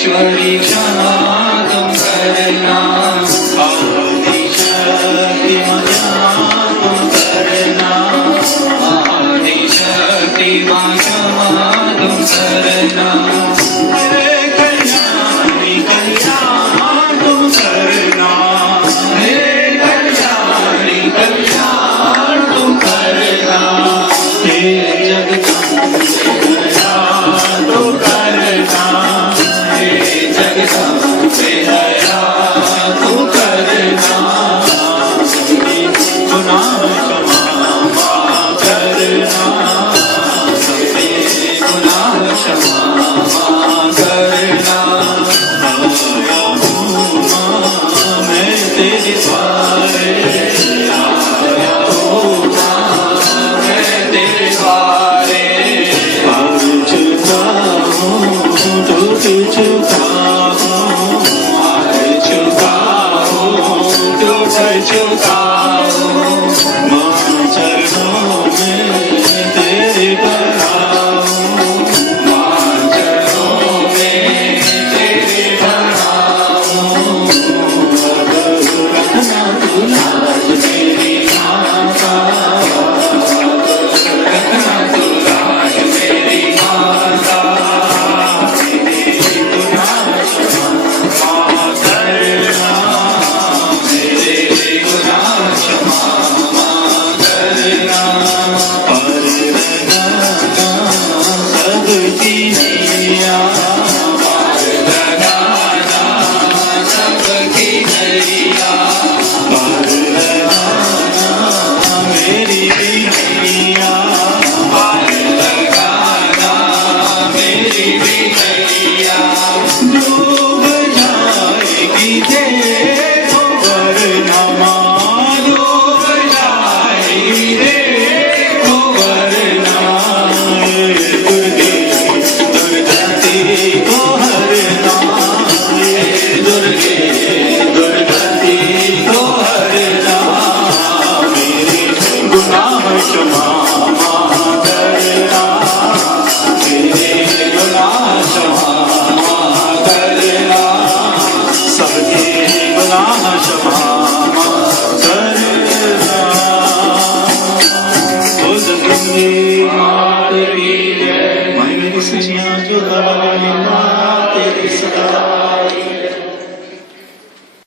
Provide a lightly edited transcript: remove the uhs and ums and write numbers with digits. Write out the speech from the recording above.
ईश्वरी क्षमा तुम करना, आदिशक्ति मया तुम करना, आदिशक्ति मां क्षमा तुम करना, हे कल्याणी कल्याण तुम करना, हे कल्याणी कल्याण तुम करना, हे जगदम्बे दया तुम करना, हे जगदम्बे दया तुम करना, सबके गुनाह क्षमा करना, सबके गुनाह क्षमा करना, आया हूँ माँ मैं तेरे द्वारे, आया हूँ माँ मैं तेरे द्वारे, हार चुका हूँ टूट चुका हूँ, हार चुका हूँ टूट चुका हूँ, माँ चरणों में तेरे भरा हूँ, माँ चरणों में तेरे भरा हूँ, अब रखना तू लाज मेरी माँ का, रखना तू लाज मेरी माँ का, मेरे गुनाह क्षमा करना, मेरे गुनाह क्षमा करना, पर लगाना सबकी नैया, पार लगाना सबकी नैया, पार लगाना मेरी भी नैया, पार लगाना मेरी भी नैया, डूब जाएगी देखो वरना, डूब जाएगी देखो वरना, दुर्गे दुर्गति को हरना, दुर्गे दुर्गति को हरना, मेरे गुनाह क्षमा करना, मेरे गुनाह क्षमा करना, सबके गुनाह क्षमा करना। ओ जगदम्बे माता की जय, मैं सैया जो